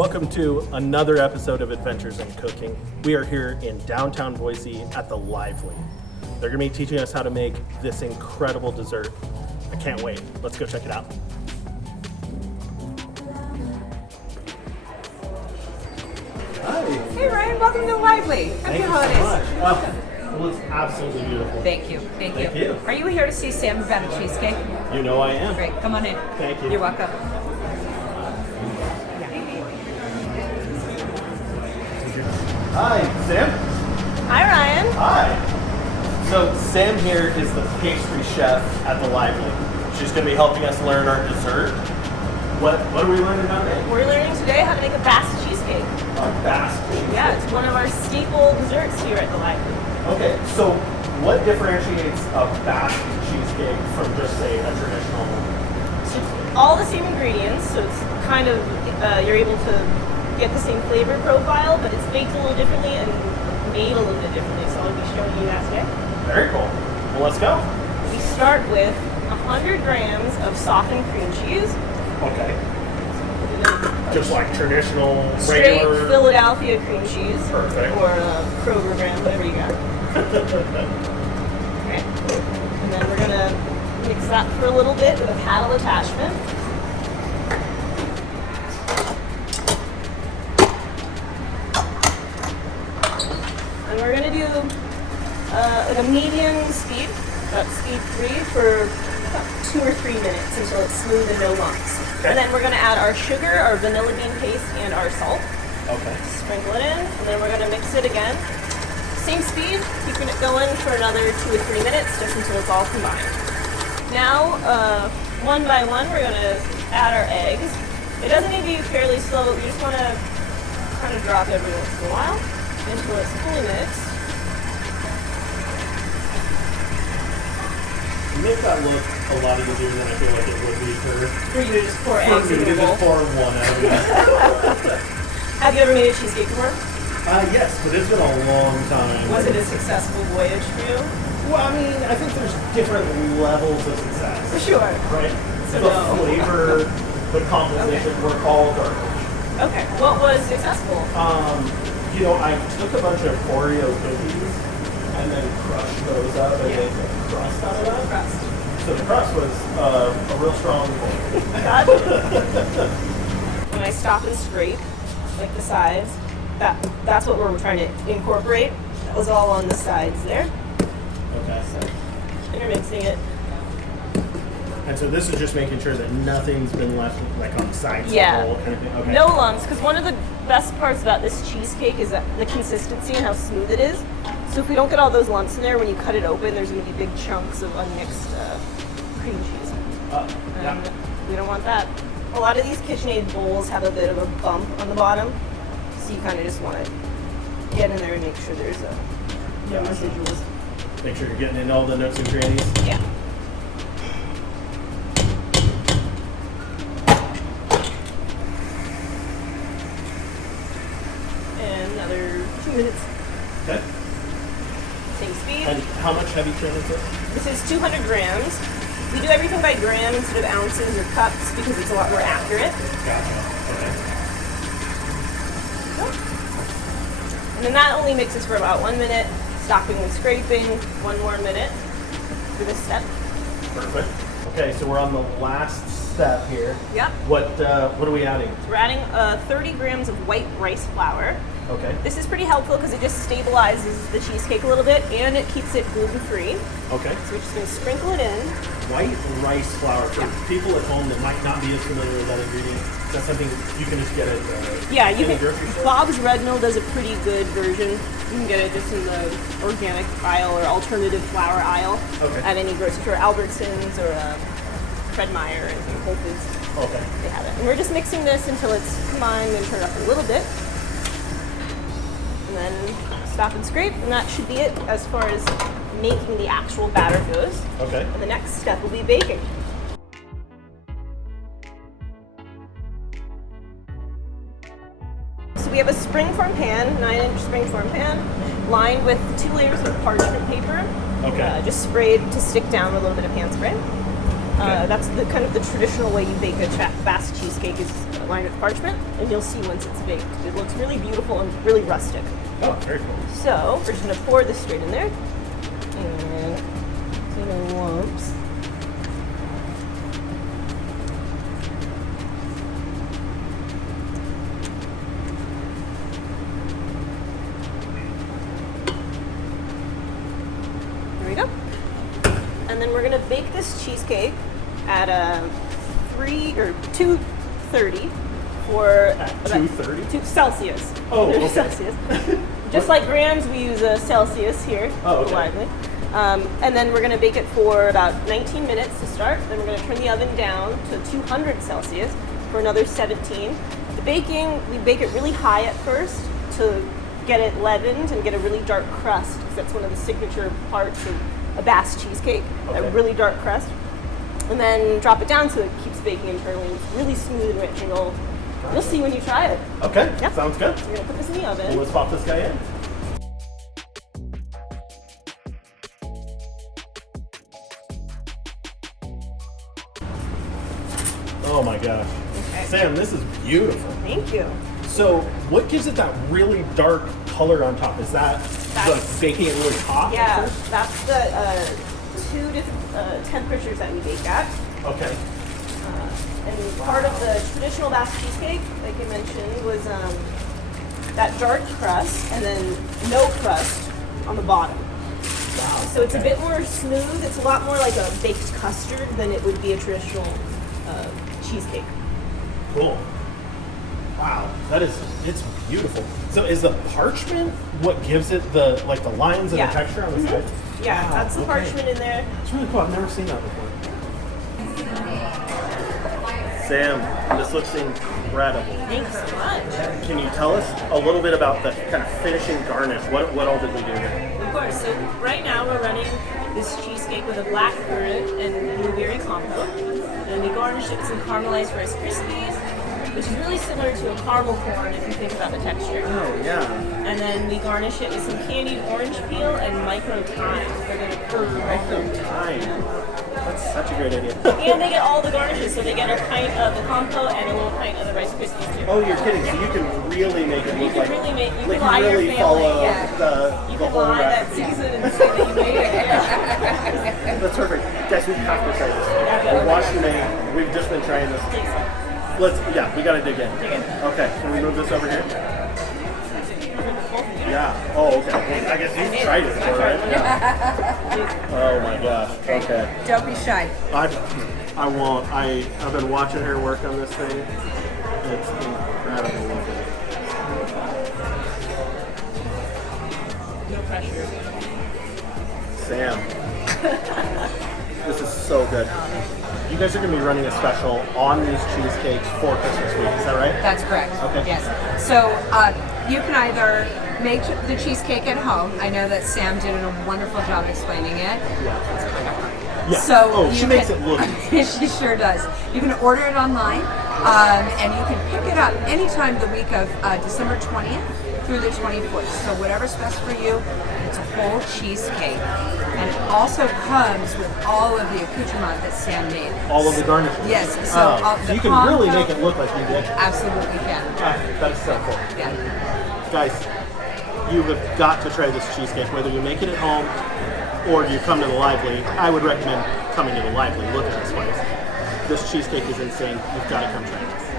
Welcome to another episode of Adventures in Cooking. We are here in downtown Boise at the Lively. They're going to be teaching us how to make this incredible dessert. I can't wait. Let's go check it out. Hi. Hey Ryan, welcome to the Lively. Happy holidays. So much. It looks absolutely beautiful. Thank you. Thank you. Thank you. Are you here to see Sam Basque Cheesecake? You know I am. Great. Come on in. Thank you. You're welcome. Hi, Sam. Hi Ryan. Hi. So Sam here is the pastry chef at the Lively. She's going to be helping us learn our dessert. What are we learning about today? We're learning today how to make a Basque cheesecake. A Basque cheesecake. Yeah, it's one of our staple desserts here at the Lively. Okay, so what differentiates a Basque cheesecake from just, say, a traditional cheesecake? All the same ingredients, so it's kind of, you're able to get the same flavor profile, but it's baked a little differently and made a little bit differently, so I'll be showing you that today. Very cool. Well, let's go. We start with 100 grams of softened cream cheese. Okay. Just like traditional, Straight regular... Philadelphia cream cheese. Perfect. Or Kroger brand, whatever you got. Okay. And then we're going to mix that for a little bit with a paddle attachment. And we're going to do like a medium speed, about speed 3 for about 2 or 3 minutes until it's smooth and no lumps. Okay. And then we're going to add our sugar, our vanilla bean paste, and our salt. Okay. Sprinkle it in, and then we're going to mix it again. Same speed, keeping it going for another 2 or 3 minutes, just until it's all combined. Now, one by one, we're going to add our eggs. It doesn't need to be fairly slow, but we just want to kind of drop every once in a while until it's fully mixed. You make that look a lot easier than I feel like it would be For you to just pour eggs in you your to bowl. just pour one out of it. Have you ever made a cheesecake before? Yes, but it's been a long time. Was it a successful voyage for you? Well, I mean, I think there's different levels of success. For sure. Right? So The no. flavor, the composition were all garbage. Okay. What was successful? I took a bunch of Oreo cookies and then crushed those up and made the crust out of that. Crust. So the crust was a real strong flavor. Gotcha. When I stop and scrape, like the sides, that's what we're trying to incorporate. That was all on the sides there. Okay. So intermixing it. And so this is just making sure that nothing's been left like on the sides Yeah. of the bowl kind of thing. Okay. No lumps, because one of the best parts about this cheesecake is that the consistency and how smooth it is. So if we don't get all those lumps in there, when you cut it open, there's going to be big chunks of unmixed cream cheese. And we don't want that. A lot of these KitchenAid bowls have a bit of a bump on the bottom, so you kind of just want to get in there and make sure there's no residuals. Make sure you're getting in all the nooks and crannies. Yeah. And another 2 minutes. Okay. Same speed. And how much have you turned into? This is 200 grams. We do everything by gram instead of ounces or cups because it's a lot more accurate. Gotcha. Okay. And then that only mixes for about 1 minute, stopping and scraping, 1 more minute for this step. Perfect. Okay, so we're on the last step here. Yep. What are we adding? We're adding 30 grams of white rice flour. Okay. This is pretty helpful because it just stabilizes the cheesecake a little bit and it keeps it gluten-free. Okay. So we're just going to sprinkle it in. White rice flour. For people at home that might not be as familiar with that ingredient, that's something you can just get at You the can. grocery store? Bob's Red Mill does a pretty good version. You can get it just in the organic aisle or alternative flour aisle at any grocery store, Albertsons or Fred Meyer and Whole Foods. Okay. They have it. And we're just mixing this until it's combined and turned up a little bit. And then stop and scrape, and that should be it as far as making the actual batter goes. Okay. And the next step will be baking. So we have a springform pan, 9-inch springform pan, lined with 2 layers of parchment paper. Okay. Just sprayed to stick down with a little bit of pan spray. That's the kind of the traditional way you bake a Basque cheesecake is lined with parchment, and you'll see once it's baked. It looks really beautiful and really rustic. Oh, very cool. So we're just gonna pour this straight in there, and little lumps. There we go. And then we're gonna bake this cheesecake at 230 for At 230? 2 Celsius. Oh, okay. Celsius. Just like grams, we use a Celsius here. Oh, okay. Lively. And then we're gonna bake it for about 19 minutes to start. Then we're gonna turn the oven down to 200 Celsius for another 17. The baking, we bake it really high at first to get it leavened and get a really dark crust, because that's one of the signature parts of a Basque cheesecake, Okay. a really dark crust. And then drop it down so it keeps baking internally. It's really smooth and rich, and you'll see when you try it. Okay, Yep. sounds good. So we're gonna put this in the Well, oven. let's pop this guy in. Oh my gosh. Okay. Sam, this is beautiful. Thank you. So, what gives it that really dark color on top? Is that That's- the baking it really hot? Yeah, that's the 2 different temperatures that we bake at. Okay. And part of the traditional Basque cheesecake, like I mentioned, was that dark crust and then no crust on the bottom. Wow. So it's a bit more smooth. It's a lot more like a baked custard than it would be a traditional cheesecake. Cool. Wow, it's beautiful. So is the parchment what gives it the lines and Yeah. the texture on the side? Yeah, Wow, that's the okay. parchment in there. It's really cool. I've never seen that before. Sam, this looks incredible. Thanks so much. Can you tell us a little bit about the kind of finishing garnish? What all did we do here? Of course. So right now we're running this cheesecake with a black currant and blueberry compote. And we garnish it with some caramelized Rice Krispies, which is really similar to a caramel corn if you think about the texture. Oh yeah. And then we garnish it with some candied orange peel and micro thyme for the Time. That's such a great idea. And they get all the garnishes, so they get a pint of the compote and a little pint of the Rice Krispies too. Oh, you're kidding. So you can really make it You look can like really make, you like can lie you really your family. follow Yeah. the You the can whole lie that recipe. season and say that you made it. Yeah. That's perfect. Guys, we have to try this. Yeah. We've watched you make. We've just been trying this. We gotta dig in. Dig in. Okay, can we move this over here? Yeah. Oh, okay. Well, I guess you've tried it before, right? Oh my gosh. Okay. Don't be shy. I won't. I've been watching her work on this thing. It's incredible looking. No pressure. Sam. This is so good. You guys are going to be running a special on these cheesecakes for Christmas week. Is that right? That's correct. Okay. Yes. So you can either make the cheesecake at home. I know that Sam did a wonderful job explaining it. Yeah. So she you makes can- it look. She sure does. You can order it online, and you can pick it up anytime the week of December 20th through the 24th. So whatever's best for you. It's a whole cheesecake, and it also comes with all of the accoutrement that Sam made. All of the garnishes. Yes. So So the you can really compote- make it look like you did. Absolutely can. That is so cool. Yeah. Guys, you have got to try this cheesecake, whether you make it at home or you come to the Lively. I would recommend coming to the Lively. Look at this place. This cheesecake is insane. You've got to come try this.